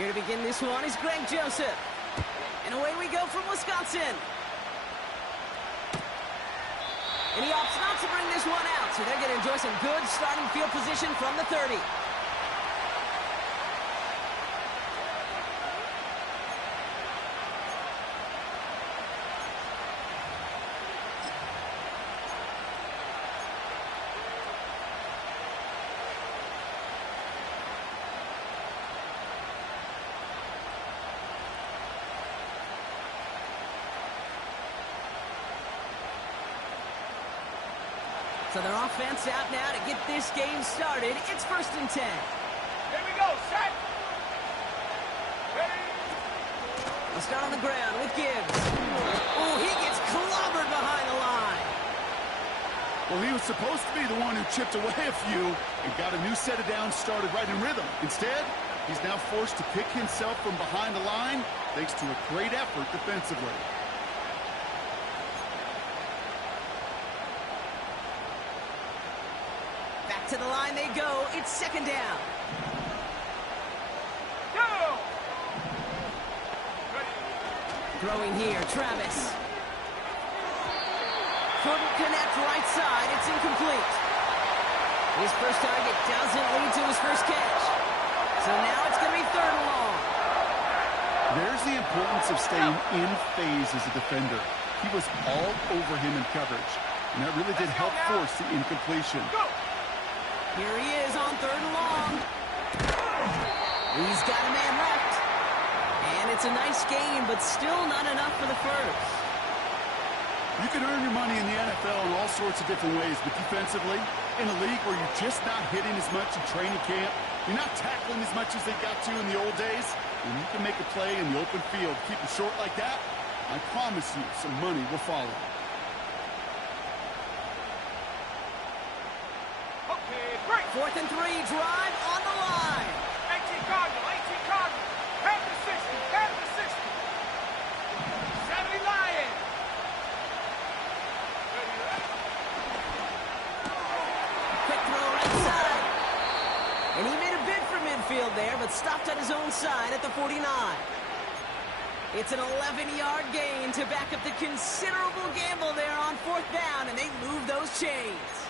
Here to begin this one is Greg Joseph. And away we go from Wisconsin. And he opts not to bring this one out, so they're going to enjoy some good starting field position from the 30. So their offense out now to get this game started. It's 1st and 10. Here we go, set. Ready. They'll start on the ground with Gibbs. Oh, he gets clobbered behind the line. Well, he was supposed to be the one who chipped away a few and got a new set of downs started right in rhythm. Instead, he's now forced to pick himself from behind the line thanks to a great effort defensively. To the line they go. It's 2nd down. Go! Throwing here, Travis. Couldn't connect right side. It's incomplete. His first target doesn't lead to his first catch. So now it's going to be 3rd and long. There's the importance of staying in phase as a defender. He was all over him in coverage, and that really did help force the incompletion. Go! Here he is on 3rd and long. He's got a man left. And it's a nice game, but still not enough for the first. You can earn your money in the NFL in all sorts of different ways, but defensively, in a league where you're just not hitting as much in training camp, you're not tackling as much as they got to in the old days, and you can make a play in the open field, keep it short like that, I promise you some money will follow. 4th and 3, drive on the line. 18 Cardinal, 18 Cardinal. Head to 60, head to 60. 70 Lion. Quick throw right side. And he made a bid for midfield there, but stopped at his own side at the 49. It's an 11-yard gain to back up the considerable gamble there on 4th down, and they move those chains.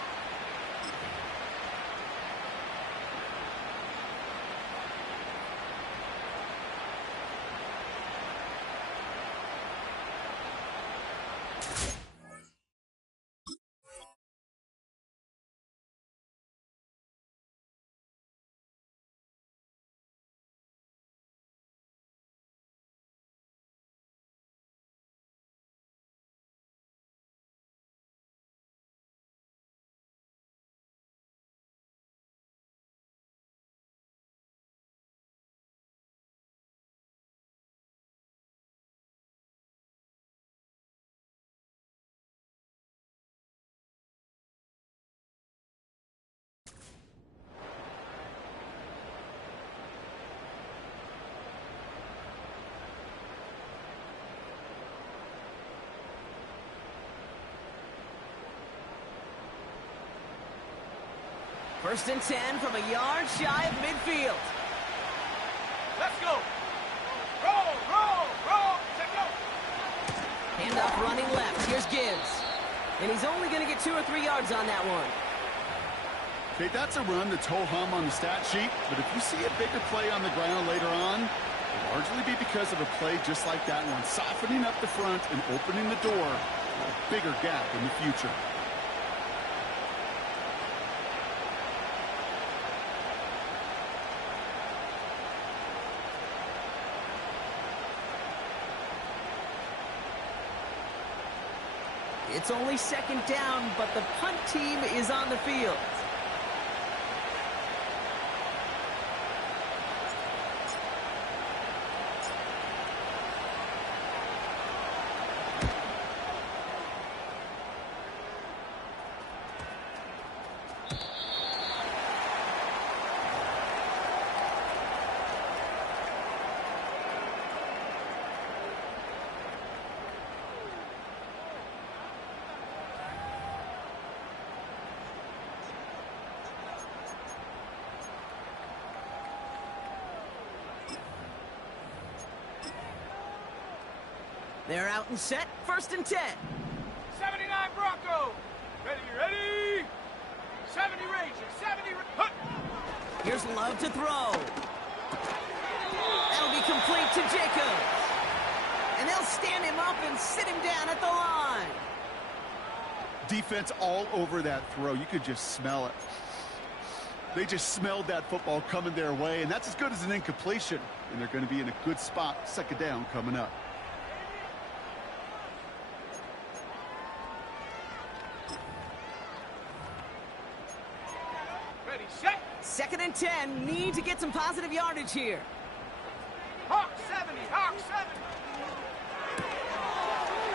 First and 10 from a yard shy of midfield. Let's go. Roll, roll, roll. Take go. Handoff running left. Here's Gibbs. And he's only going to get 2 or 3 yards on that one. Okay, that's a run that's ho-hum on the stat sheet, but if you see a bigger play on the ground later on, it'll largely be because of a play just like that one, softening up the front and opening the door for a bigger gap in the future. It's only 2nd down, but the punt team is on the field. They're out and set, 1st and 10. 79 Broncos. Ready, ready. 70 Rangers, 70 Hut. Here's Love to throw. That'll be complete to Jacobs. And they'll stand him up and sit him down at the line. Defense all over that throw. You could just smell it. They just smelled that football coming their way, and that's as good as an incompletion. And they're going to be in a good spot, 2nd down coming up. Ready, set. 2nd and 10, need to get some positive yardage here. Hawk 70, Hawk 70.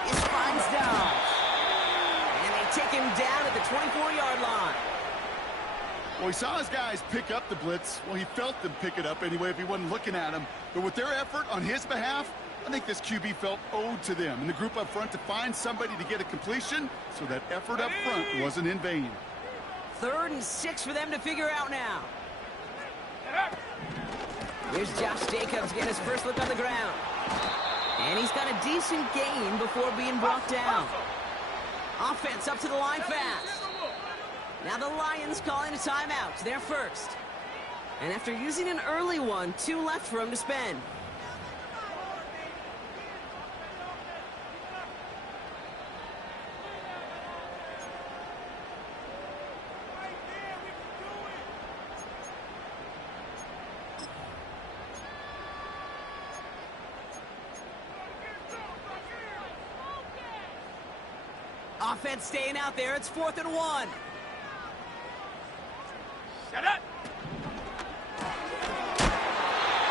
This finds Dobbs. And they take him down at the 24-yard line. Well, he saw his guys pick up the blitz. Well, he felt them pick it up anyway if he wasn't looking at him. But with their effort on his behalf, I think this QB felt owed to them and the group up front to find somebody to get a completion, so that effort up front wasn't in vain. 3rd and 6 for them to figure out now. Here's Josh Jacobs getting his first look on the ground. And he's got a decent gain before being brought down. Offense up to the line fast. Now the Lions calling a timeout. They're first. And after using an early one, 2 left for him to spend. Offense staying out there. It's 4th and 1. Set up.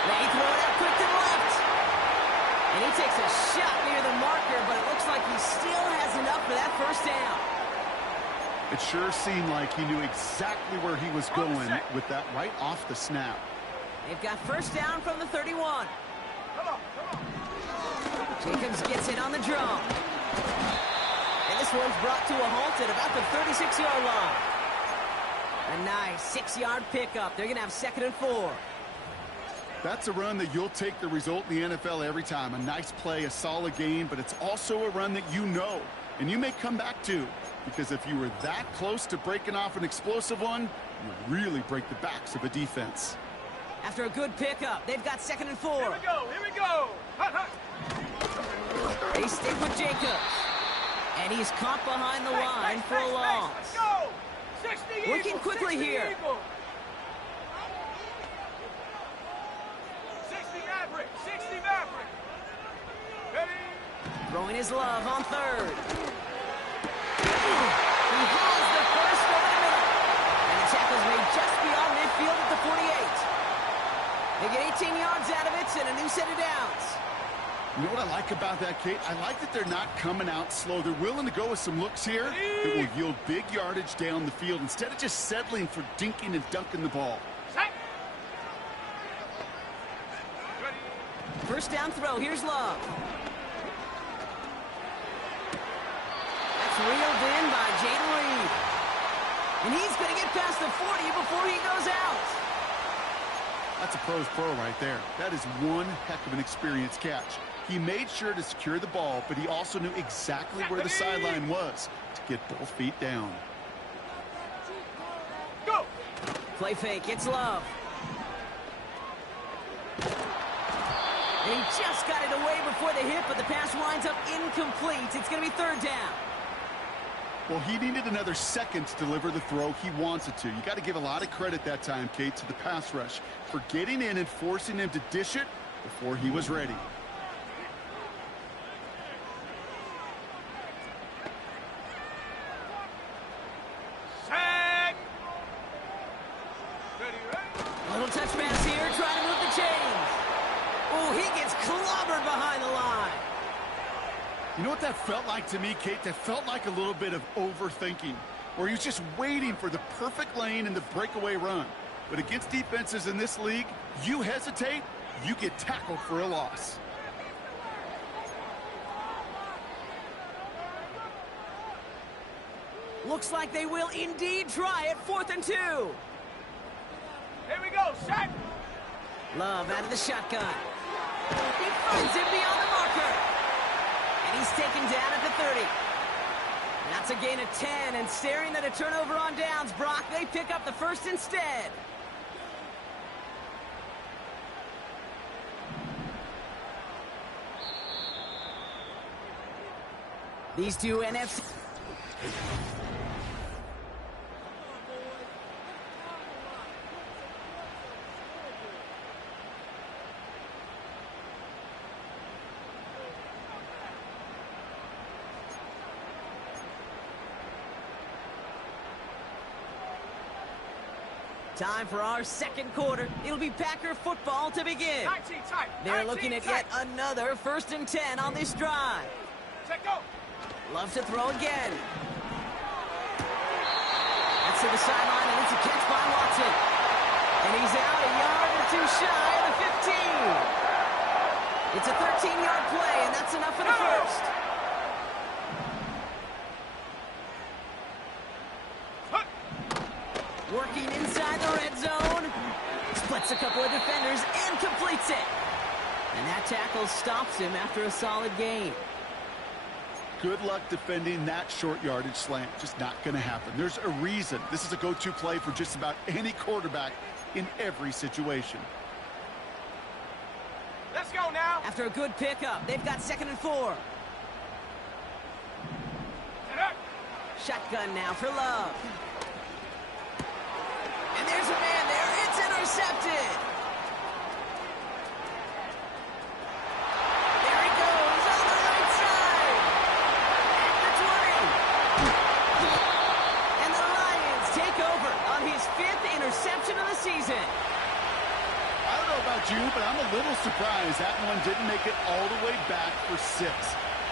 They throw it out quick to the left. And he takes a shot near the marker, but it looks like he still has enough for that 1st down. It sure seemed like he knew exactly where he was going with that right off the snap. They've got 1st down from the 31. Come on, come on. Jacobs gets it on the draw. And this one's brought to a halt at about the 36-yard line. A nice 6-yard pickup. They're going to have 2nd and 4. That's a run that you'll take the result in the NFL every time. A nice play, a solid game, but it's also a run that you know, and you may come back to, because if you were that close to breaking off an explosive one, you really break the backs of a defense. After a good pickup, they've got 2nd and 4. Here we go, here we go. Hut, hut. They stick with Jacobs. And he's caught behind the line for a loss. Let's go. 60 Working Eagles, quickly 60 here. Eagles. 60 Maverick, 60 Maverick. Ready? Throwing his Love on 3rd. He hauls the first over the middle. And the tackle's made just beyond midfield at the 48. They get 18 yards out of it and a new set of downs. You know what I like about that, Kate? I like that they're not coming out slow. They're willing to go with some looks here that will yield big yardage down the field instead of just settling for dinking and dunking the ball. Set. Ready? 1st down throw. Here's Love. That's reeled in by Jaden Reed. And he's going to get past the 40 before he goes out. That's a pro's pro right there. That is one heck of an experienced catch. He made sure to secure the ball, but he also knew exactly where the sideline was to get both feet down. Go. Play fake. It's Love. And he just got it away before the hit, but the pass winds up incomplete. It's going to be 3rd down. Well, he needed another second to deliver the throw he wanted to. You got to give a lot of credit that time, Kate, to the pass rush for getting in and forcing him to dish it before he was ready. Set. Ready, ready? Little touch pass here, trying to move the chains. Oh, he gets clobbered behind the line. You know what that felt like to me, Kate? That felt like a little bit of overthinking, where he was just waiting for the perfect lane and the breakaway run. But against defenses in this league, you hesitate, you get tackled for a loss. Looks like they will indeed try it. 4th and 2. Here we go, set. Love out of the shotgun. He finds him beyond the marker. And he's taken down at the 30. That's a gain of 10, and staring at a turnover on downs, Brock, they pick up the first instead. These two NFC... Time for our second quarter. It'll be Packer football to begin. 19 tight. They're looking at yet another 1st and 10 on this drive. Check go. Love to throw again. That's to the sideline, and it's a catch by Watson. And he's out a yard or two shy of the 15. It's a 13-yard play, and that's enough for the first. Working inside the red zone. Splits a couple of defenders and completes it. And that tackle stops him after a solid gain. Good luck defending that short yardage slant. Just not going to happen. There's a reason this is a go-to play for just about any quarterback in every situation. Let's go now. After a good pickup, they've got 2nd and 4. Shotgun now for Love. And there's a man there. It's intercepted. There he goes on the right side. At the 20. And the Lions take over on his 5th interception of the season. I don't know about you, but I'm a little surprised that one didn't make it all the way back for 6.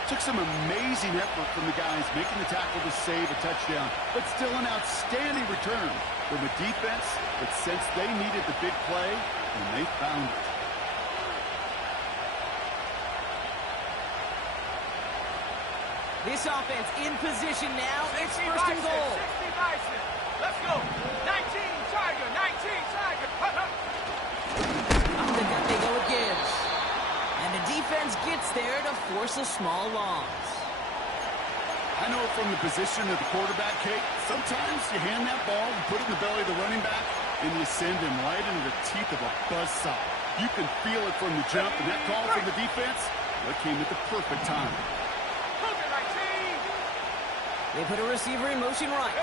Took some amazing effort from the guys making the tackle to save a touchdown, but still an outstanding return from a defense that sensed they needed the big play, and they found it. This offense in position now. It's 1st and goal. 60 Bison. Let's go. 19 Tiger. 19 Tiger. Up the gut they go with Gibbs. And the defense gets there to force a small loss. I know from the position of the quarterback, Kate, sometimes you hand that ball, you put it in the belly of the running back, and you send him right into the teeth of a buzzsaw. You can feel it from the jump, and that call from the defense, that came at the perfect time. They put a receiver in motion right.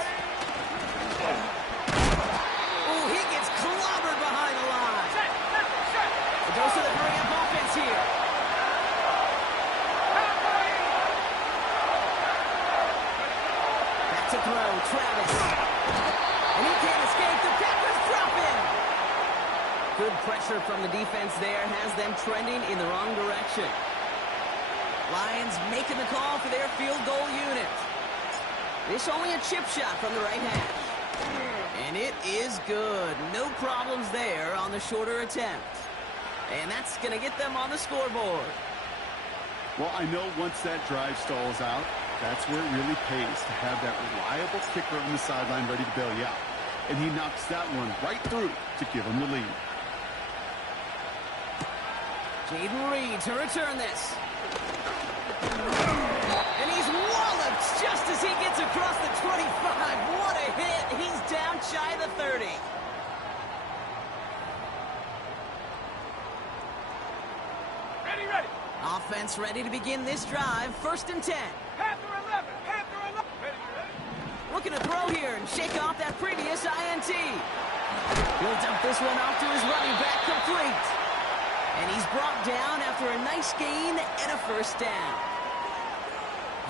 Oh, he gets clobbered behind the line. It goes to the hurry-up offense here. Back to throw, Travis. And he can't escape. The Packers drop him. Good pressure from the defense there has them trending in the wrong direction. Lions making the call for their field goal unit. This only a chip shot from the right hash. And it is good. No problems there on the shorter attempt. And that's going to get them on the scoreboard. Well, I know once that drive stalls out, that's where it really pays to have that reliable kicker on the sideline ready to bail you out. And he knocks that one right through to give him the lead. Jaden Reed to return this. And he's walloped just as he gets across the 25. What a hit. He's down shy of the 30. Ready. Offense ready to begin this drive. 1st and 10. Panther 11. Panther 11. Ready. Looking to throw here and shake off that previous INT. He'll dump this one off to his running back, complete. And he's brought down after a nice gain and a 1st down.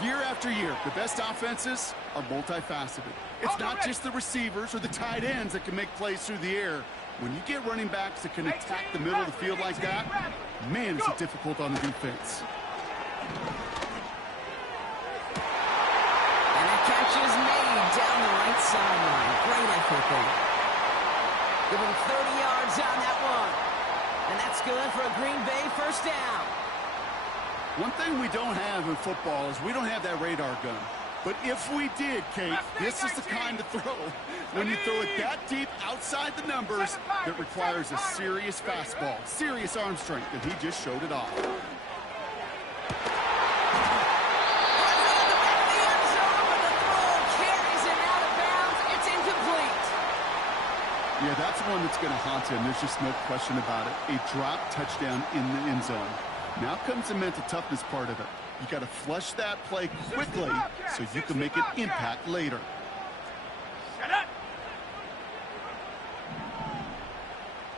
Year after year, the best offenses are multifaceted. It's not just the receivers or the tight ends that can make plays through the air. When you get running backs that can attack the middle of the field like that, man, is it difficult on the defense. And a catch is made down the right sideline. Great effort there. Give him 30 yards on that one. And that's good for a Green Bay 1st down. One thing we don't have in football is we don't have that radar gun. But if we did, Kate, this is the kind of throw. When you throw it that deep outside the numbers, that requires a serious fastball, serious arm strength, and he just showed it off. Yeah, that's one that's going to haunt him. There's just no question about it. A drop touchdown in the end zone. Now comes the mental toughness part of it. You got to flush that play quickly so you can make an impact later. Shut up.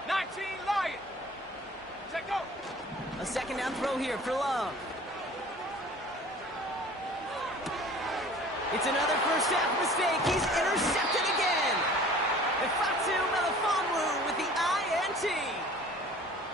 19 Lion. Check go. A second down throw here for Love. It's another first half mistake. He's intercepted again. Ifatu Melifonwu with the INT.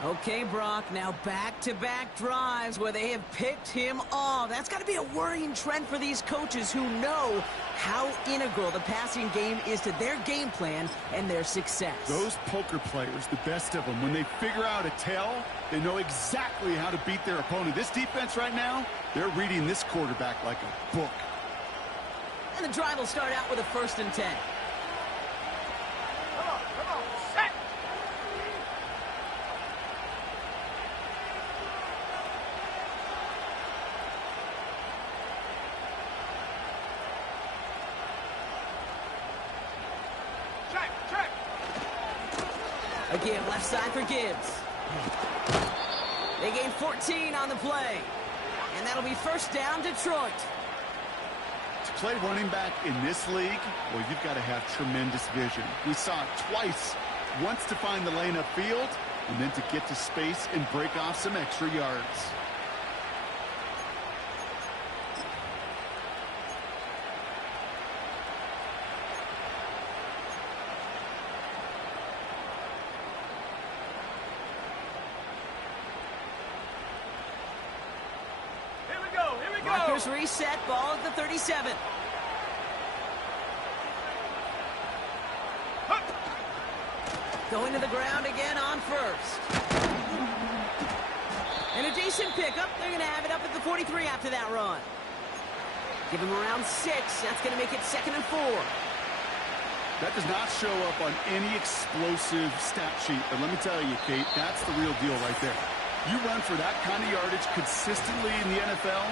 Okay, Brock, now back-to-back drives where they have picked him off. That's got to be a worrying trend for these coaches who know how integral the passing game is to their game plan and their success. Those poker players, the best of them, when they figure out a tell, they know exactly how to beat their opponent. This defense right now, they're reading this quarterback like a book. And the drive will start out with a 1st and 10. Come on, set. Check. Again, left side for Gibbs. They gain 14 on the play. And that'll be 1st down, Detroit. To play running back in this league, well, you've got to have tremendous vision. We saw it twice. Once to find the lane upfield, and then to get to space and break off some extra yards. Here we go. Markers reset, ball at the 37. Going to the ground again on 1st. And a decent pickup. They're going to have it up at the 43 after that run. Give him around 6. That's going to make it 2nd and 4. That does not show up on any explosive stat sheet. But let me tell you, Kate, that's the real deal right there. You run for that kind of yardage consistently in the NFL,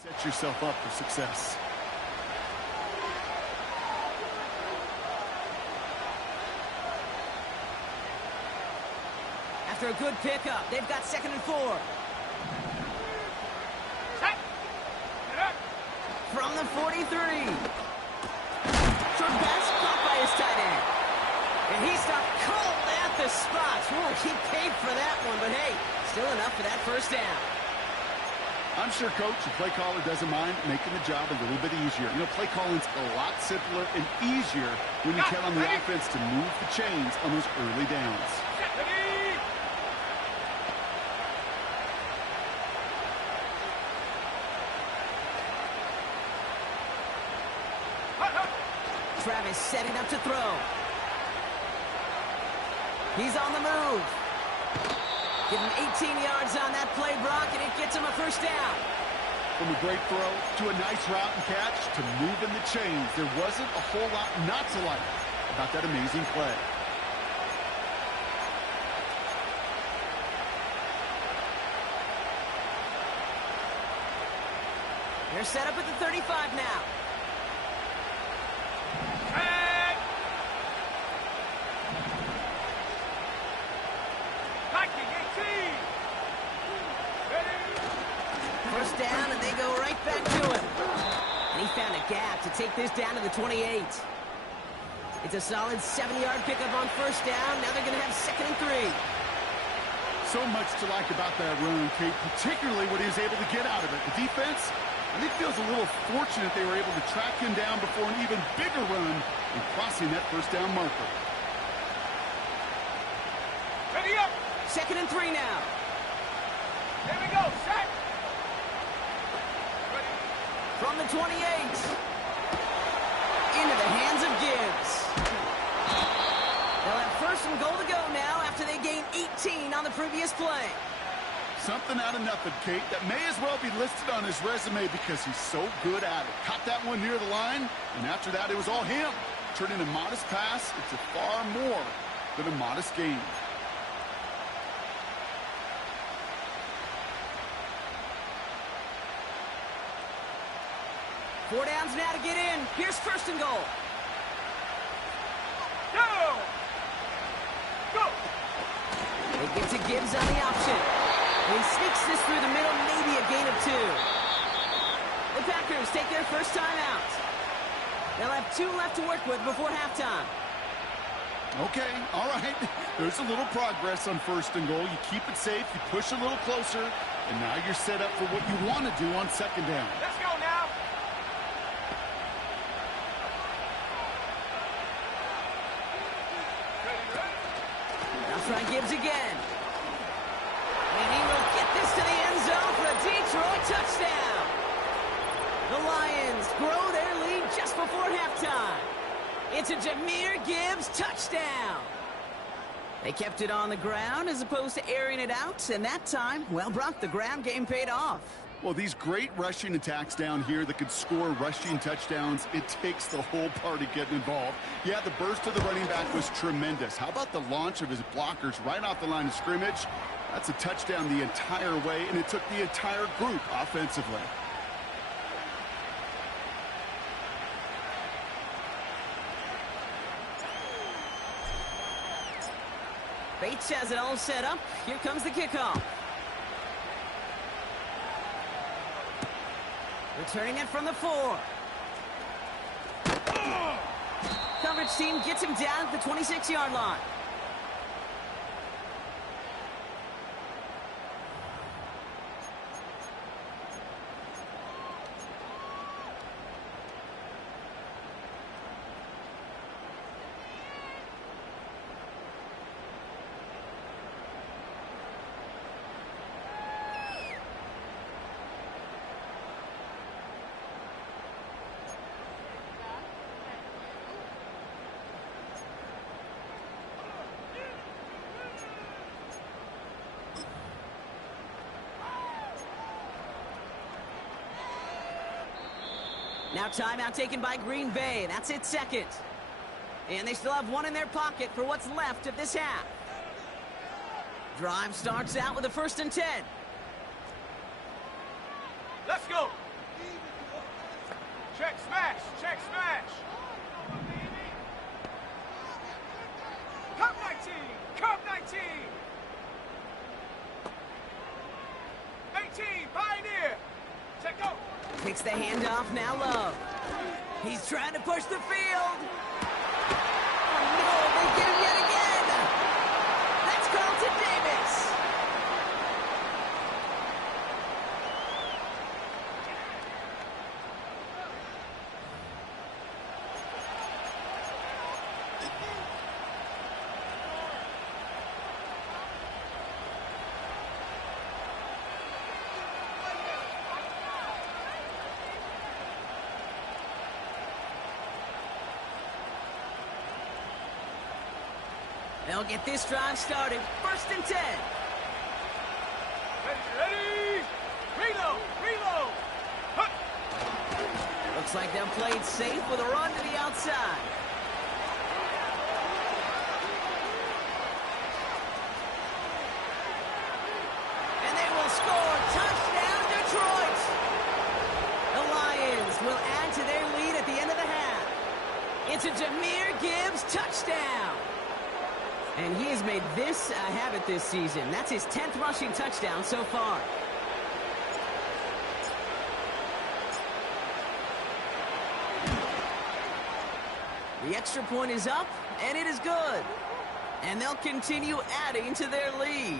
set yourself up for success. After a good pickup, they've got 2nd and 4. Set. Get up. From the 43. Short pass caught by his tight end. And he stopped cold at the spot. Ooh, he paid for that one, but hey, still enough for that 1st down. I'm sure Coach, the play caller, doesn't mind making the job a little bit easier. You know, play calling's a lot simpler and easier when you count on the offense to move the chains on those early downs. Travis setting up to throw. He's on the move. Give him 18 yards on that play, Brock, and it gets him a 1st down. From a great throw to a nice route and catch to moving the chains, there wasn't a whole lot not to like about that amazing play. They're set up at the 35 now. First down, and they go right back to him. And he found a gap to take this down to the 28. It's a solid 7-yard pickup on 1st down. Now they're going to have 2nd and 3. So much to like about that run, Kate, particularly what he was able to get out of it. The defense, I think, feels a little fortunate they were able to track him down before an even bigger run and crossing that 1st down marker. Ready up. 2nd and 3 now. There we go. Set. From the 28. Into the hands of Gibbs. They'll have first and goal to go now after they gain 18 on the previous play. Something out of nothing, Kate. That may as well be listed on his resume because he's so good at it. Caught that one near the line, and after that, it was all him. Turning a modest pass into far more than a modest gain. Four downs now to get in. Here's first and goal. Go! Go! They get to Gibbs on the option. And he sneaks this through the middle, maybe a gain of 2. The Packers take their first time out. They'll have 2 left to work with before halftime. Okay, all right. There's a little progress on first and goal. You keep it safe, you push a little closer, and now you're set up for what you want to do on second down. Let's go now! Now try Gibbs again. And he will get this to the end zone for a Detroit touchdown. The Lions grow their lead just before halftime. It's a Jahmyr Gibbs touchdown. They kept it on the ground as opposed to airing it out, and that time, well, Brock, the ground game paid off. Well, these great rushing attacks down here that could score rushing touchdowns, it takes the whole party getting involved. Yeah, the burst of the running back was tremendous. How about the launch of his blockers right off the line of scrimmage? That's a touchdown the entire way, and it took the entire group offensively. Bates has it all set up. Here comes the kickoff. Returning it from the 4. Coverage team gets him down at the 26-yard line. Now timeout taken by Green Bay. That's its second. And they still have 1 in their pocket for what's left of this half. Drive starts out with a 1st and 10. Let's go! Check smash! Check smash! Cup 19! Cup 19! 18! Pioneer! Check go! Takes the handoff, now Love. He's trying to push the field. Oh no, they get him yet again. That's Carlton Davis. They'll get this drive started. 1st and 10. Ready! Reload! Reload! Hup. Looks like they'll play it safe with a run to the outside. And they will score. Touchdown, Detroit! The Lions will add to their lead at the end of the half. It's a Jahmyr Gibbs touchdown. And he has made this a habit this season. That's his 10th rushing touchdown so far. The extra point is up, and it is good. And they'll continue adding to their lead.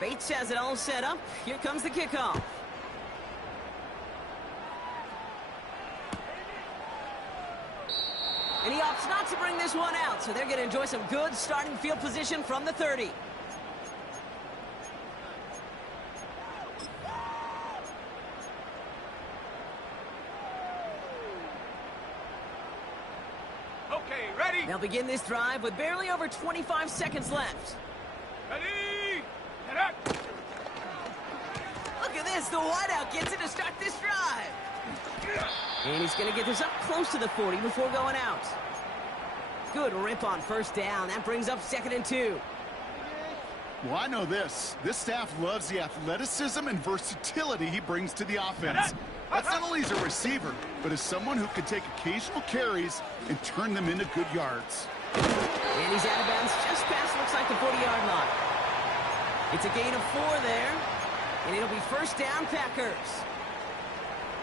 Bates has it all set up. Here comes the kickoff. And he opts not to bring this one out, so they're going to enjoy some good starting field position from the 30. Okay, ready? They'll begin this drive with barely over 25 seconds left. Ready? Get up! Look at this, the wideout gets it to start this drive. And he's going to get this up close to the 40 before going out. Good rip on first down. That brings up 2nd and 2. Well, I know this. This staff loves the athleticism and versatility he brings to the offense. That's not only as a receiver, but as someone who can take occasional carries and turn them into good yards. And he's out of bounds just past, looks like, the 40-yard line. It's a gain of 4 there, and it'll be first down, Packers.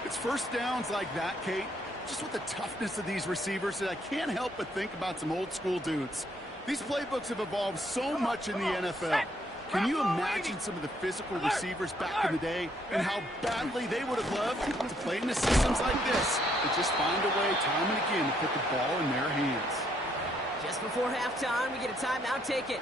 It's first downs like that, Kate, just with the toughness of these receivers, that I can't help but think about some old school dudes. These playbooks have evolved so much in the NFL. Can you imagine some of the physical receivers back in the day and how badly they would have loved to play in the systems like this and just find a way time and again to put the ball in their hands? Just before halftime, we get a timeout. Take it.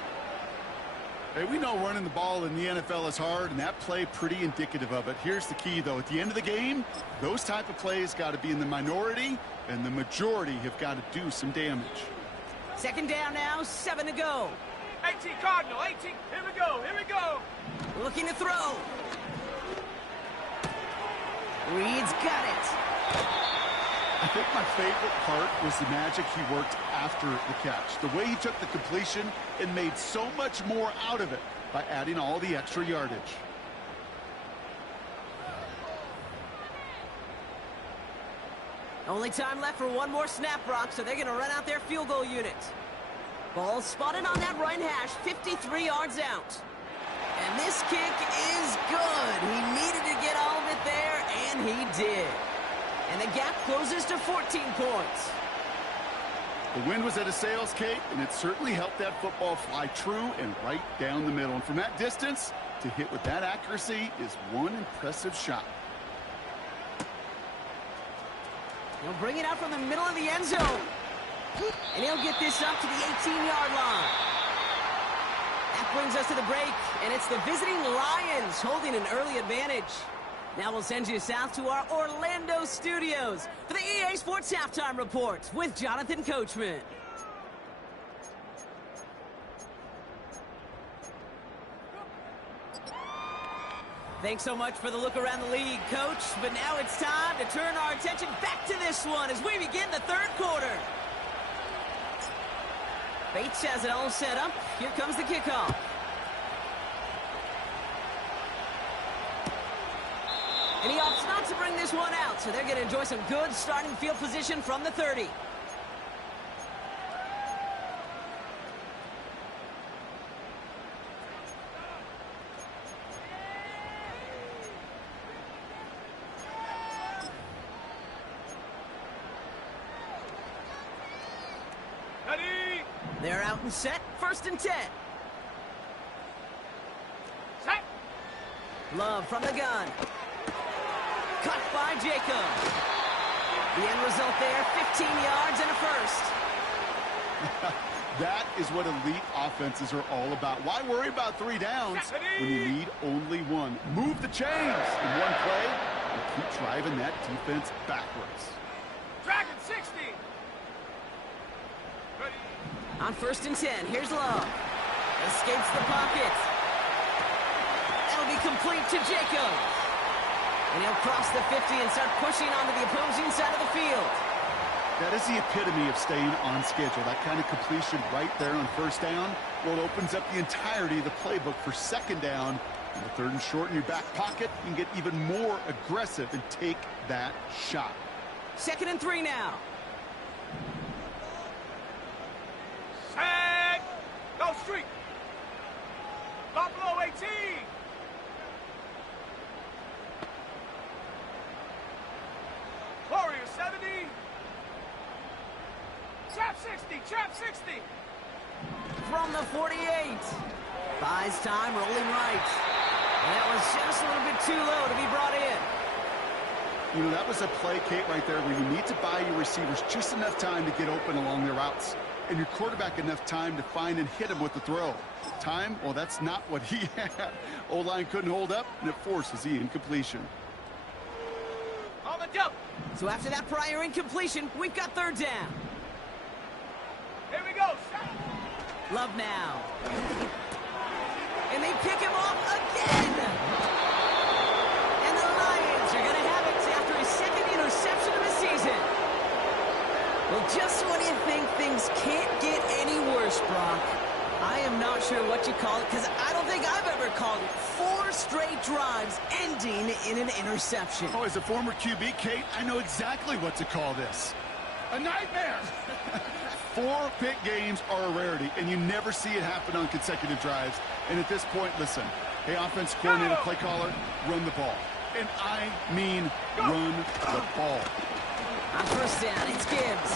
Hey, we know running the ball in the NFL is hard, and that play pretty indicative of it. Here's the key, though. At the end of the game, those type of plays got to be in the minority, and the majority have got to do some damage. 2nd down now, 7 to go. 18 Cardinal, 18. Here we go, here we go. Looking to throw. Reed's got it. I think my favorite part was the magic he worked after the catch. The way he took the completion and made so much more out of it by adding all the extra yardage. Only time left for one more snap, Brock, so they're going to run out their field goal unit. Ball spotted on that right hash, 53 yards out. And this kick is good. He needed to get all of it there, and he did. And the gap closes to 14 points. The wind was at a sails, Kate, and it certainly helped that football fly true and right down the middle. And from that distance, to hit with that accuracy is one impressive shot. He'll bring it out from the middle of the end zone. And he'll get this up to the 18-yard line. That brings us to the break, and it's the visiting Lions holding an early advantage. Now we'll send you south to our Orlando studios for the EA Sports Halftime Report with Jonathan Coachman. Thanks so much for the look around the league, Coach. But now it's time to turn our attention back to this one as we begin the 3rd quarter. Bates has it all set up. Here comes the kickoff. And he opts not to bring this one out, so they're going to enjoy some good starting field position from the 30. Ready? They're out and set. 1st and 10. Set. Love from the gun. Cut by Jacob. The end result there, 15 yards and a first. That is what elite offenses are all about. Why worry about 3 downs when you need only 1? Move the chains in one play and keep driving that defense backwards. Dragon 60. Ready? On 1st and 10, here's Love. Escapes the pocket. That'll be complete to Jacob. And he'll cross the 50 and start pushing onto the opposing side of the field. That is the epitome of staying on schedule. That kind of completion right there on 1st down, well, it opens up the entirety of the playbook for 2nd down. And the 3rd and short in your back pocket, you can get even more aggressive and take that shot. 2nd and 3 now. Set. Go street. Buffalo 18. Warrior 70. Trap 60. Trap 60. From the 48. Buys time, rolling right. And that was just a little bit too low to be brought in. You know, that was a play, Kate, right there where you need to buy your receivers just enough time to get open along their routes, and your quarterback enough time to find and hit him with the throw. Time, well, that's not what he had. O-line couldn't hold up, and it forces the incompletion. On the jump. So after that prior incompletion, we've got third down. Here we go. Love now. And they pick him off again. And the Lions are going to have it after his second interception of the season. Well, just when you think things can't get any worse, Brock, I am not sure what you call it, because I don't think I've ever called it 4 straight drives ending in an interception. Oh, as a former QB, Kate, I know exactly what to call this. A nightmare! 4 pick games are a rarity, and you never see it happen on consecutive drives. And at this point, listen, hey, offense coordinator, play caller, run the ball. And I mean run the ball. On first down, it's Gibbs.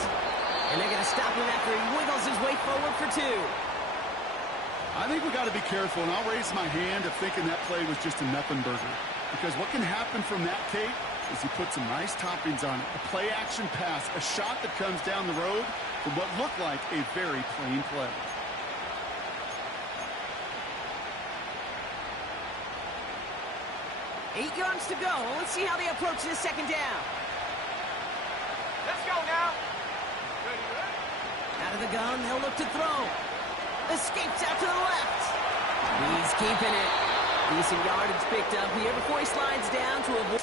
And they're going to stop him after he wiggles his way forward for 2. I think we got to be careful, and I'll raise my hand of thinking that play was just a nothing burger. Because what can happen from that, Kate, is he put some nice toppings on it. A play-action pass, a shot that comes down the road from what looked like a very plain play. Eight yards to go. Let's see how they approach this second down. Let's go now. Ready, ready. Out of the gun, they'll look to throw. Escapes out to the left. He's keeping it. Decent yardage picked up here before he slides down to avoid.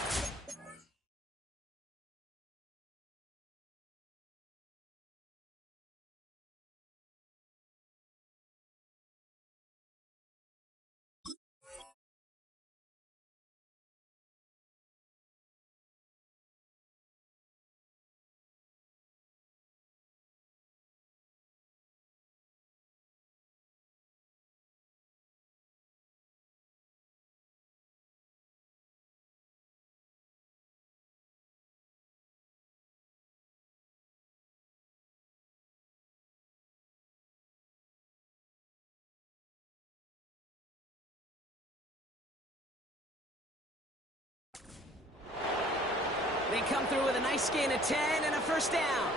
They come through with a nice gain of 10 and a first down.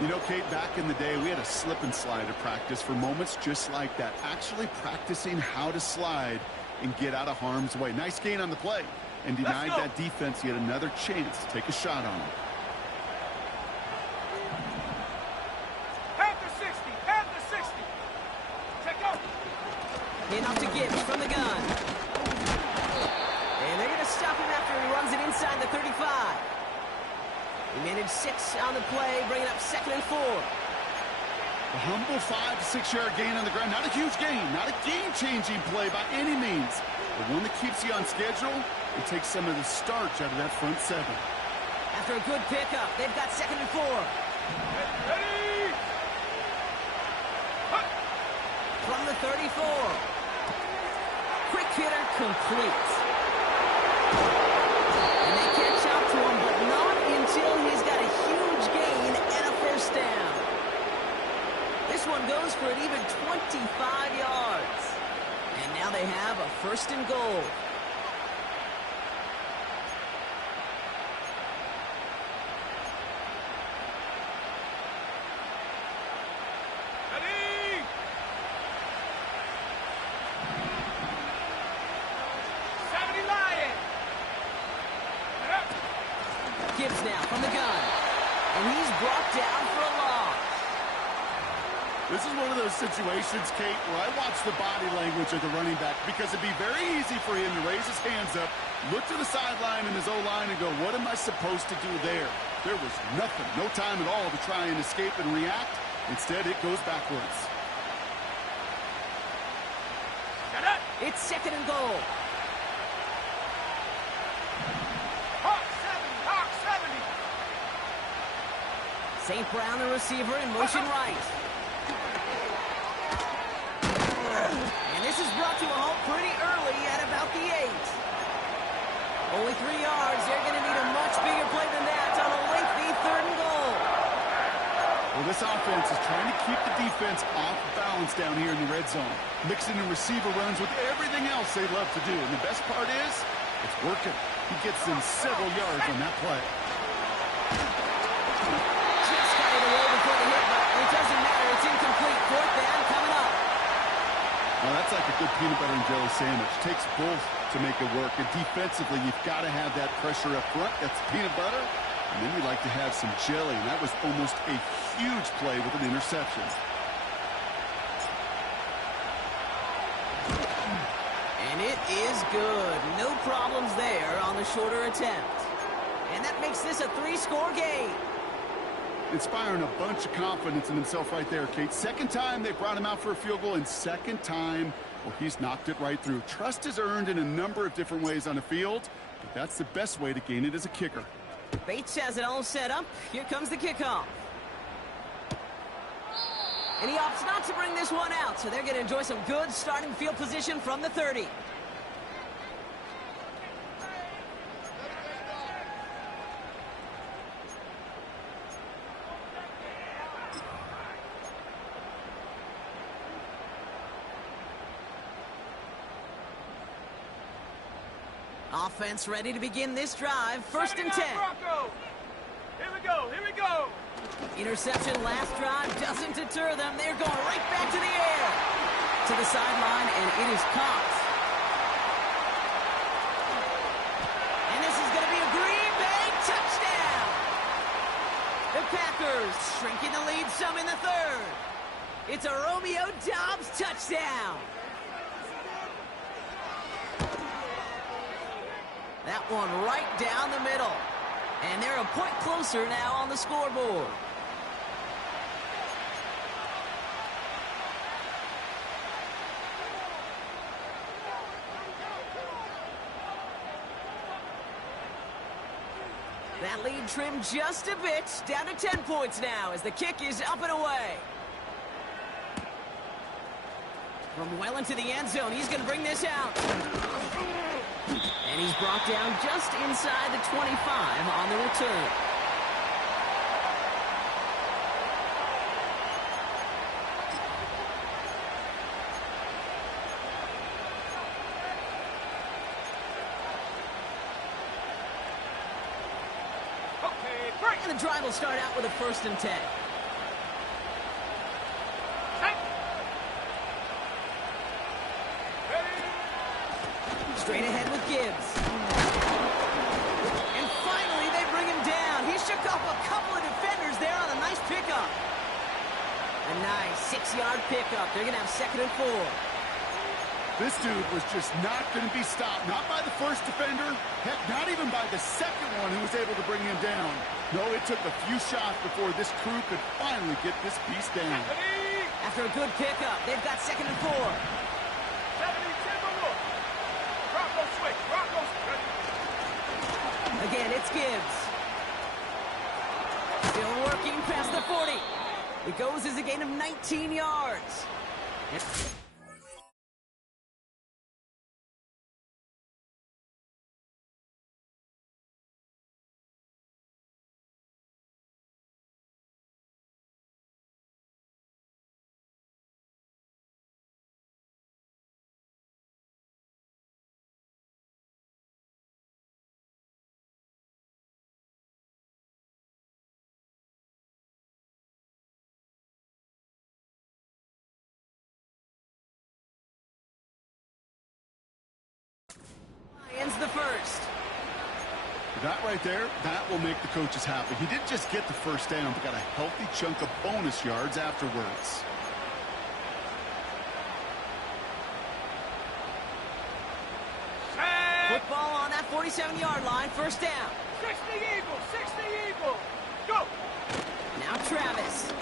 You know, Kate, back in the day, we had a slip and slide at practice for moments just like that. Actually practicing how to slide and get out of harm's way. Nice gain on the play, and denied that defense yet another chance to take a shot on him. Panther 60, Panther 60. Check out. In off to Gibbs from the gun. And they're going to stop him after he runs it inside the 35. He managed 6 on the play, bringing up 2nd and 4. A humble 5 to 6 yard gain on the ground. Not a huge gain, not a game-changing play by any means, but one that keeps you on schedule and takes some of the starch out of that front 7. After a good pickup, they've got 2nd and 4. Ready. From the 34. Quick hitter complete. And they catch up to him, but not until he's got a huge gain and a first down. This one goes for an even 25 yards. And now they have a 1st and goal. Ready. Gibbs now from the gun. And he's brought down for a loss. This is one of those situations, Kate, where I watch the body language of the running back because it'd be very easy for him to raise his hands up, look to the sideline in his O-line and go, what am I supposed to do there? There was nothing, no time at all to try and escape and react. Instead, it goes backwards. It's 2nd and goal. St. Brown, the receiver, in motion right. And this is brought to a halt pretty early at about the 8. Only 3 yards. They're going to need a much bigger play than that on a lengthy 3rd and goal. Well, this offense is trying to keep the defense off balance down here in the red zone, mixing in receiver runs with everything else they love to do. And the best part is, it's working. He gets them several yards on that play. Just got it away before the hit, but it doesn't matter. It's incomplete. Fourth down coming up. Well, that's like a good peanut butter and jelly sandwich. Takes both to make it work. And defensively, you've got to have that pressure up front. That's peanut butter. And then you like to have some jelly. And that was almost a huge play with an interception. And it is good. No problems there on the shorter attempt. And that makes this a 3-score game. Inspiring a bunch of confidence in himself right there, Kate. Second time they brought him out for a field goal, and second time, well, he's knocked it right through. Trust is earned in a number of different ways on the field, but that's the best way to gain it as a kicker. Bates has it all set up. Here comes the kickoff. And he opts not to bring this one out, so they're going to enjoy some good starting field position from the 30. Offense ready to begin this drive. First and 10. Here we go. Here we go. Interception last drive doesn't deter them. They're going right back to the air. To the sideline, and it is caught. And this is going to be a Green Bay touchdown. The Packers shrinking the lead some in the third. It's a Romeo Doubs touchdown. That one right down the middle. And they're a point closer now on the scoreboard. That lead trimmed just a bit, down to 10 points now as the kick is up and away. From well into the end zone, he's going to bring this out. And he's brought down just inside the 25 on the return. Okay, break. And the drive will start out with a first and 10. Straight ahead with Gibbs. And finally, they bring him down. He shook off a couple of defenders there on a nice pickup. A nice 6-yard pickup. They're going to have second and 4. This dude was just not going to be stopped. Not by the first defender. Heck, not even by the second one who was able to bring him down. No, it took a few shots before this crew could finally get this piece down. After a good pickup, they've got second and 4. Again, it's Gibbs. Still working past the 40. It goes as a gain of 19 yards. Ends the first. That right there, that will make the coaches happy. He didn't just get the first down, but got a healthy chunk of bonus yards afterwards. Football on that 47-yard line, first down. 60 Eagles, 60 Eagles. Go. Now Travis.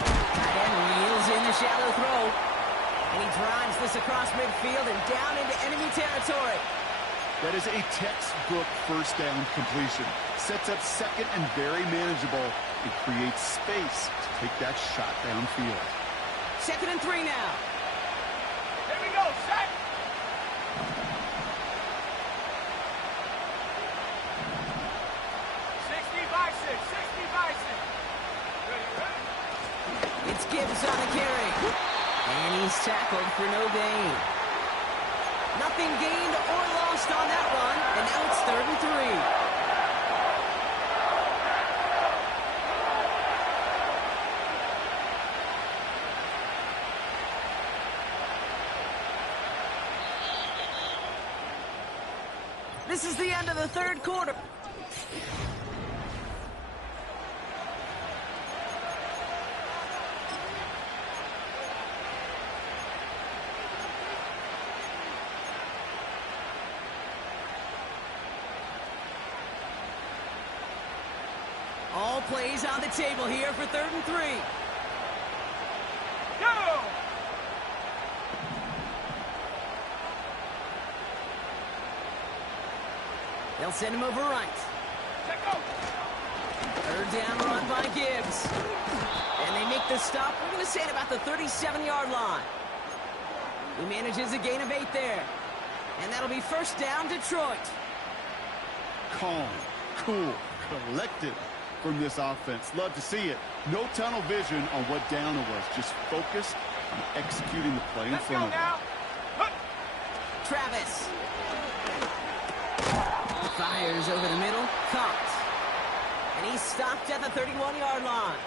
Tight end reels in the shallow throw. And he drives this across midfield and down into enemy territory. That is a textbook first down completion. Sets up second and very manageable. It creates space to take that shot downfield. Second and 3 now. Here we go, set. It's Gibbs on the carry. And he's tackled for no gain. Nothing gained or lost on that run, and now it's 3rd and 3. This is the end of the 3rd quarter. All plays on the table here for 3rd and 3. Go! They'll send him over right. Check go! 3rd down run by Gibbs. And they make the stop, we're going to say at about the 37-yard line. He manages a gain of 8 there. And that'll be 1st down, Detroit. Calm, cool, collected from this offense. Love to see it. No tunnel vision on what down it was. Just focused on executing the play in Let's front go of now! them. Travis. Fires over the middle, caught. And he's stopped at the 31-yard line.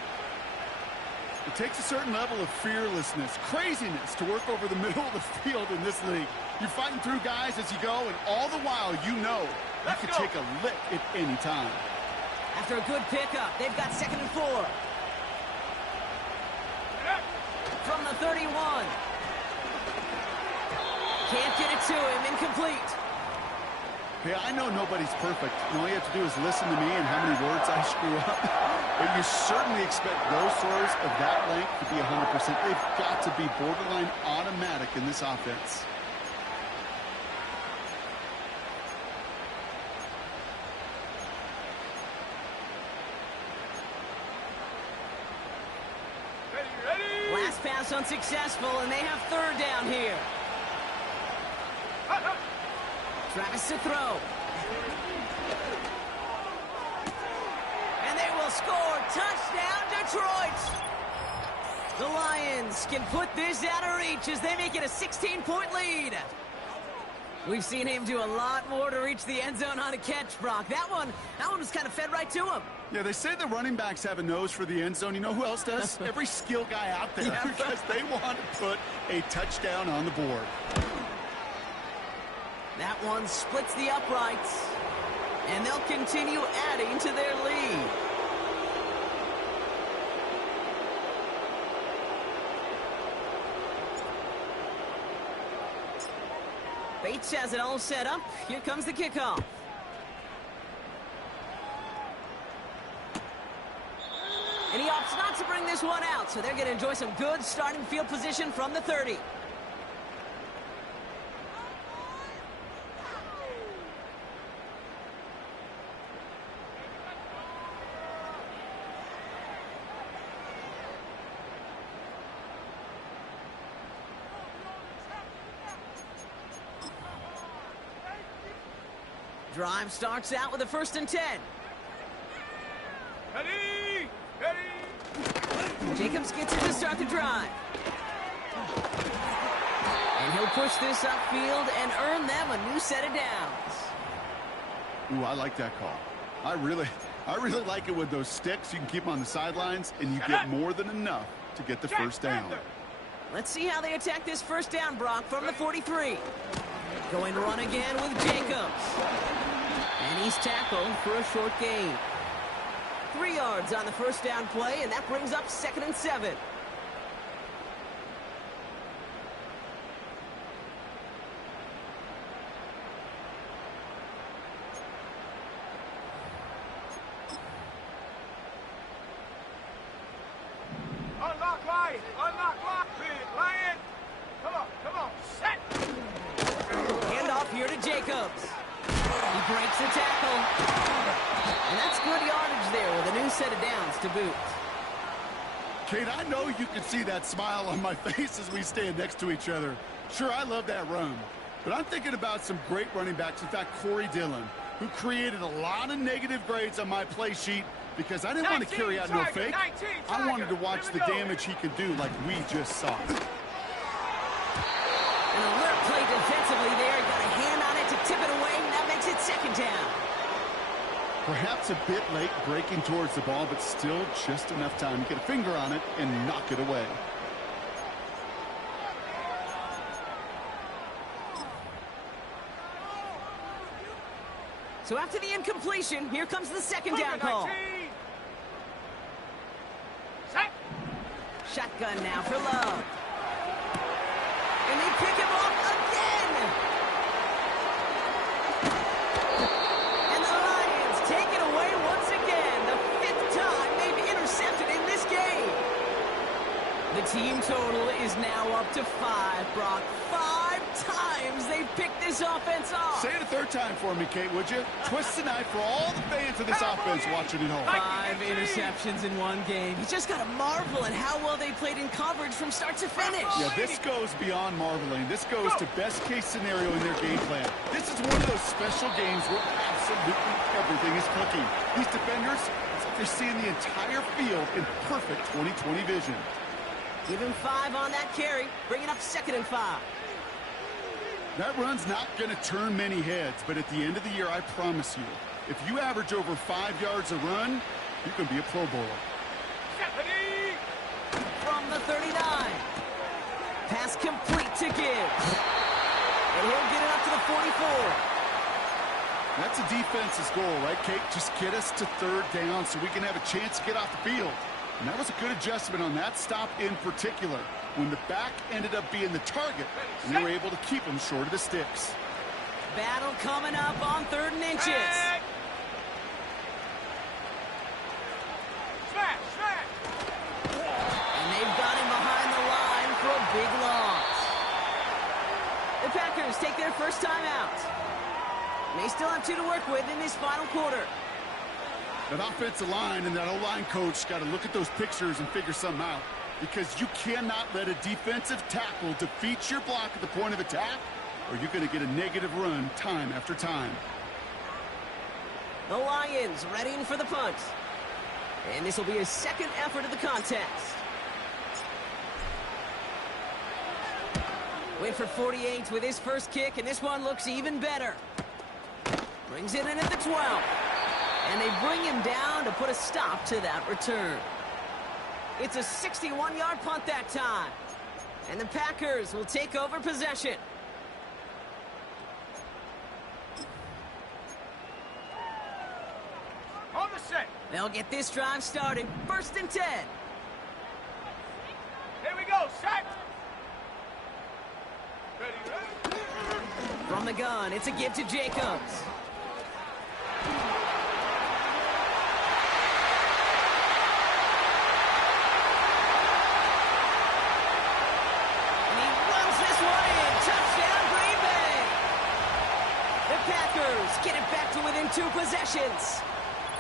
It takes a certain level of fearlessness, craziness to work over the middle of the field in this league. You're fighting through guys as you go, and all the while you know you can take a lick at any time. After a good pickup, they've got 2nd and 4. From the 31. Can't get it to him, incomplete. Hey, I know nobody's perfect. All you have to do is listen to me and how many words I screw up. But you certainly expect those throws of that length to be 100%. They've got to be borderline automatic in this offense. Ready! Last pass unsuccessful, and they have 3rd down here. Travis to throw. And they will score. Touchdown, Detroit. The Lions can put this out of reach as they make it a 16-point lead. We've seen him do a lot more to reach the end zone on a catch, Brock. That one was kind of fed right to him. Yeah, they say the running backs have a nose for the end zone. You know who else does? Every skill guy out there, Yeah. because they want to put a touchdown on the board. That one splits the uprights, and they'll continue adding to their lead. Bates has it all set up. Here comes the kickoff. And he opts not to bring this one out, so they're going to enjoy some good starting field position from the 30. Drive starts out with a 1st and 10. Ready! Ready! Jacobs gets it to start the drive. And he'll push this upfield and earn them a new set of downs. Ooh, I like that call. I really like it with those sticks. You can keep them on the sidelines, and you get more than enough to get the 1st down. Let's see how they attack this 1st down, Brock, from the 43. Going to run again with Jacobs. And he's tackled for a short gain. 3 yards on the 1st down play, and that brings up 2nd and 7. Unlock Lion! Unlock Lion! Come on, set! Hand off here to Jacobs. He breaks the tackle. And that's good yardage there with a new set of downs to boot. Kate, I know you can see that smile on my face as we stand next to each other. Sure, I love that run. But I'm thinking about some great running backs. In fact, Corey Dillon, who created a lot of negative grades on my play sheet because I didn't want to carry out no fake. I wanted to watch the damage he could do like we just saw. An alert play defensively there. tip it away, and that makes it second down. Perhaps a bit late breaking towards the ball, but still just enough time to get a finger on it and knock it away. So after the incompletion, here comes the second down call. Set. Shotgun now for Love. And they pick him off again. And the Lions take it away once again. The 5th time they've intercepted in this game. The team total is now up to 5, Brock. 5 times they've picked this offense off. Say it a third time for me, Kate, would you? Twist the knife for all the fans of this offense watching at home. 5 interceptions in one game. You just got to marvel at how well they played in coverage from start to finish. Yeah, this goes beyond marveling. This goes to best-case scenario in their game plan. This is one of those special games where absolutely everything is clicking. These defenders, it's like they're seeing the entire field in perfect 20/20 vision. Give him 5 on that carry. Bring it up 2nd and 5. That run's not going to turn many heads, but at the end of the year, I promise you, if you average over 5 yards a run, you can be a Pro Bowler. From the 39. Pass complete to Gibbs. And he'll get it up to the 44. That's a defense's goal, right, Kate? Just get us to 3rd down so we can have a chance to get off the field. And that was a good adjustment on that stop in particular, when the back ended up being the target, and they were able to keep him short of the sticks. Battle coming up on 3rd and inches. And they've got him behind the line for a big loss. The Packers take their first time out. They still have 2 to work with in this final quarter. That offensive line and that O-line coach got to look at those pictures and figure something out, because you cannot let a defensive tackle defeat your block at the point of attack, or you're going to get a negative run time after time. The Lions readying for the punt. And this will be his 2nd effort of the contest. Went for 48 with his first kick, and this one looks even better. Brings it in at the 12. And they bring him down to put a stop to that return. It's a 61-yard punt that time. And the Packers will take over possession. On the set. They'll get this drive started. 1st and 10. Here we go. Set. Ready. From the gun, it's a give to Jacobs. Get it back to within 2 possessions.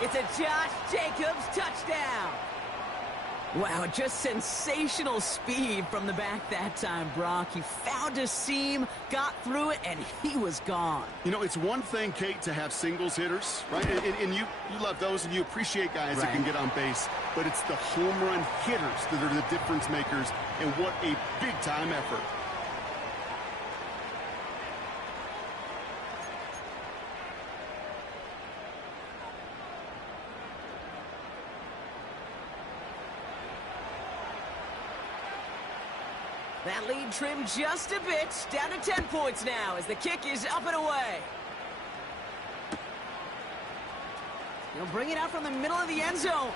It's a Josh Jacobs touchdown. Wow, just sensational speed from the back that time, Brock. He found a seam, got through it, and he was gone. You know, it's one thing, Kate, to have singles hitters, right? And you love those, and you appreciate guys that can get on base. But it's the home run hitters that are the difference makers, and what a big-time effort. That lead trimmed just a bit, down to 10 points now as the kick is up and away. He'll bring it out from the middle of the end zone.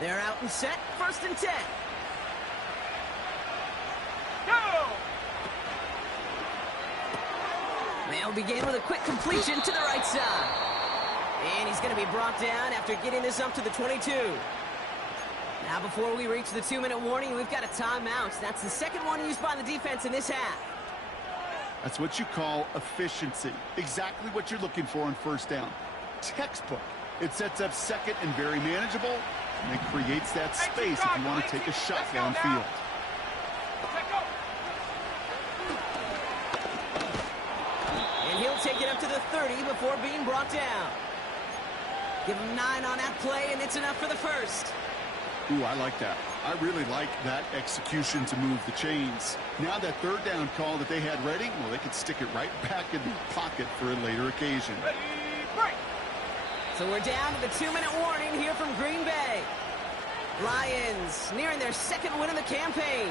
They're out and set, 1st and 10. Go! They'll begin with a quick completion to the right side. And he's going to be brought down after getting this up to the 22. Now before we reach the 2-minute warning, we've got a timeout. That's the 2nd one used by the defense in this half. That's what you call efficiency. Exactly what you're looking for on first down. Textbook. It sets up second and very manageable, and it creates that space if you want to take a shot downfield. And he'll take it up to the 30 before being brought down. Give him 9 on that play, and it's enough for the first. Ooh, I like that. I really like that execution to move the chains. Now that third down call that they had ready, well, they could stick it right back in the pocket for a later occasion. Ready, break. So we're down to the 2-minute warning here from Green Bay. Lions nearing their second win of the campaign.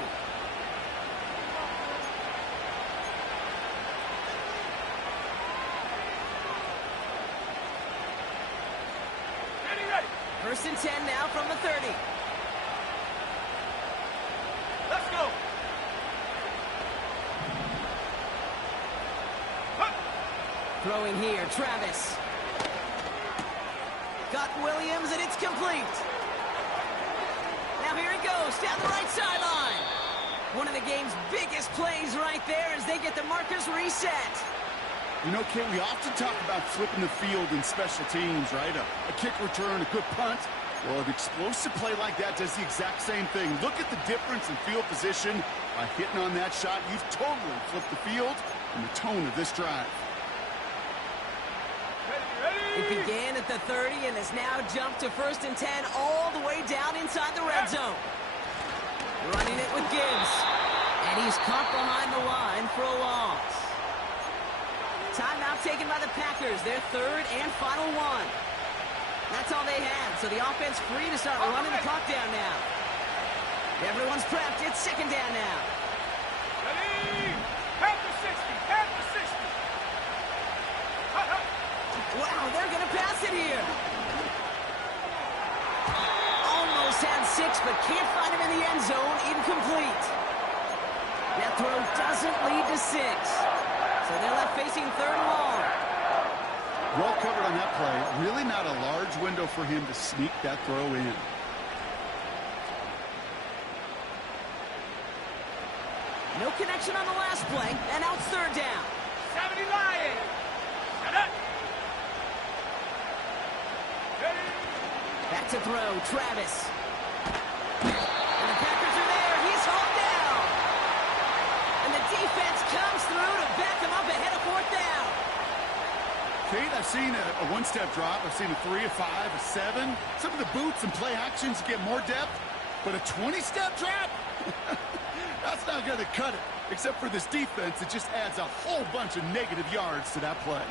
Ready. First and 10 now from the 30. Let's go. Throwing here, Travis. Got Williams, and it's complete. Now here he goes, down the right sideline. One of the game's biggest plays right there as they get the markers reset. You know, Kate, we often talk about flipping the field in special teams, right? A kick return, a good punt. Well, an explosive play like that does the exact same thing. Look at the difference in field position. By hitting on that shot, you've totally flipped the field and the tone of this drive. It began at the 30 and has now jumped to first and 10 all the way down inside the red zone. Running it with Gibbs. And he's caught behind the line for a loss. Timeout taken by the Packers, their third and final one. That's all they had, so the offense free to start running the clock down now. Everyone's prepped. It's second down now. Ready. Half the 60. Half the 60. Wow, they're going to pass it here. Almost had 6, but can't find him in the end zone. Incomplete. That throw doesn't lead to 6. So they're left facing third and long. Well covered on that play. Really not a large window for him to sneak that throw in. No connection on the last play, and now it's third down. 70 Lions. Shut up. Back to throw, Travis. And the Packers are there. He's hauled down. And the defense comes through to back him up ahead of fourth down. Kate, I've seen a one-step drop. I've seen a 3, a 5, a 7. Some of the boots and play actions get more depth, but a 20-step drop? That's not going to cut it. Except for this defense, it just adds a whole bunch of negative yards to that play.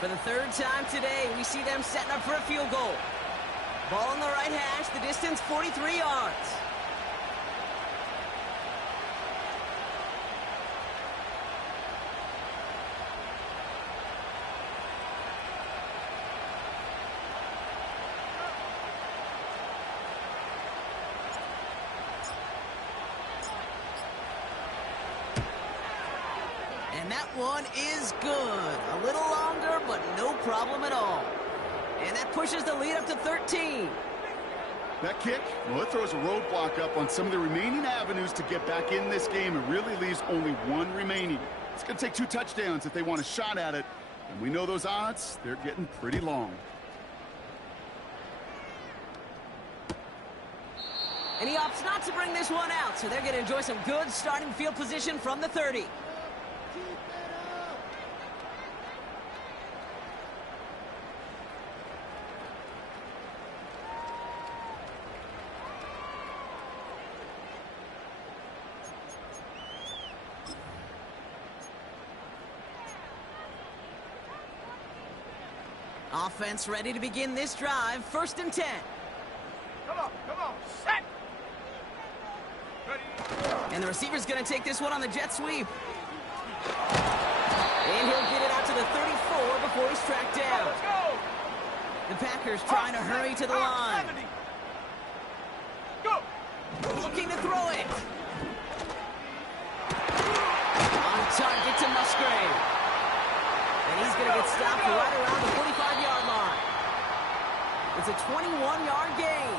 For the third time today, we see them setting up for a field goal. Ball on the right hash, the distance 43 yards. And that one is good. A little longer, but no problem at all. And that pushes the lead up to 13. That kick, well, it throws a roadblock up on some of the remaining avenues to get back in this game. It really leaves only one remaining. It's going to take 2 touchdowns if they want a shot at it. And we know those odds, they're getting pretty long. And he opts not to bring this one out, so they're going to enjoy some good starting field position from the 30. Offense ready to begin this drive. First and 10. Come on. Set. Ready. And the receiver's going to take this one on the jet sweep. And he'll get it out to the 34 before he's tracked down. Let's go. The Packers trying to hurry to the line. 70. Go. Looking to throw it. On target to Musgrave. And he's going to get stopped right around the 45-yard line. It's a 21-yard gain.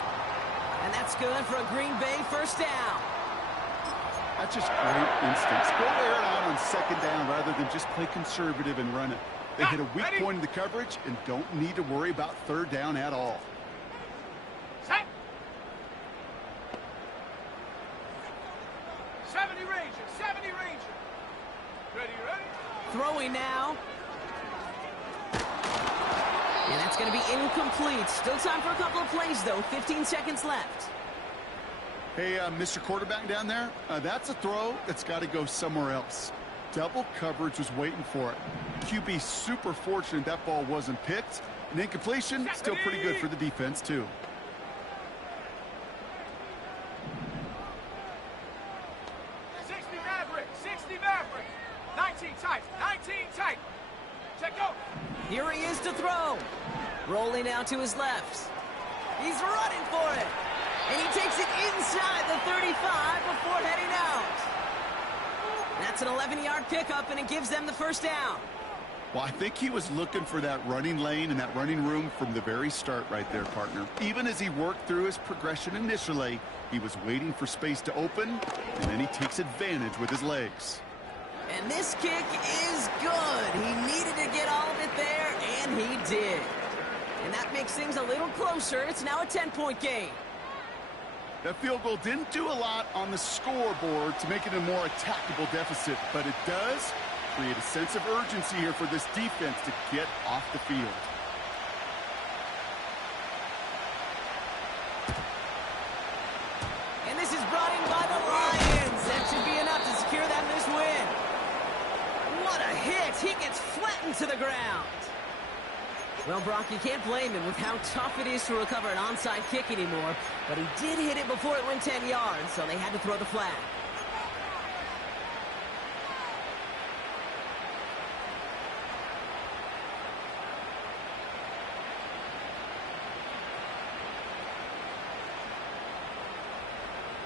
And that's good for a Green Bay first down. I That's just great instincts. Go air it out on second down rather than just play conservative and run it. They hit a weak point in the coverage and don't need to worry about third down at all. Set. 70 Ranger, 70 Ranger. Ready. Throwing now. And that's going to be incomplete. Still time for a couple of plays, though. 15 seconds left. Hey, Mr. Quarterback down there, that's a throw that's got to go somewhere else. Double coverage was waiting for it. QB super fortunate that ball wasn't picked. And incompletion, still pretty good for the defense, too. Maverick. 19 tight, 19 tight. Check go. Here he is to throw. Rolling out to his left. He's running for it. And he takes it inside the 35 before heading out. That's an 11-yard pickup, and it gives them the first down. Well, I think he was looking for that running lane and that running room from the very start right there, partner. Even as he worked through his progression initially, he was waiting for space to open, and then he takes advantage with his legs. And this kick is good. He needed to get all of it there, and he did. And that makes things a little closer. It's now a 10-point game. That field goal didn't do a lot on the scoreboard to make it a more attackable deficit, but it does create a sense of urgency here for this defense to get off the field. And this is brought in by the Lions. That should be enough to secure them this win. What a hit. He gets flattened to the ground. Well, Brock, you can't blame him with how tough it is to recover an onside kick anymore, but he did hit it before it went 10 yards, so they had to throw the flag.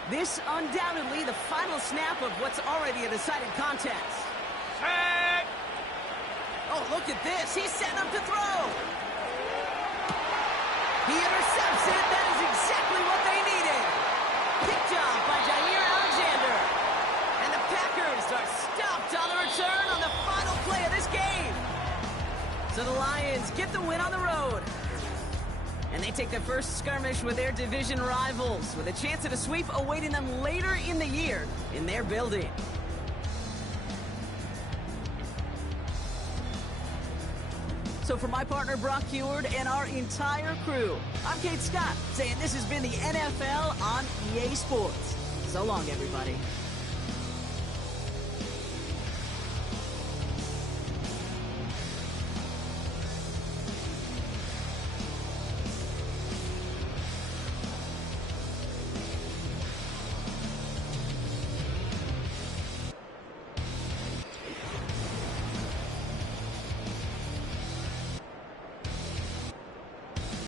This undoubtedly the final snap of what's already a decided contest. Set. Oh, look at this. He's setting up to throw. He intercepts it. That is exactly what they needed. Picked off by Jair Alexander. And the Packers are stopped on the return on the final play of this game. So the Lions get the win on the road. And they take their first skirmish with their division rivals, with a chance at a sweep awaiting them later in the year in their building. So for my partner Brock Heward and our entire crew, I'm Kate Scott saying this has been the NFL on EA Sports. So long, everybody.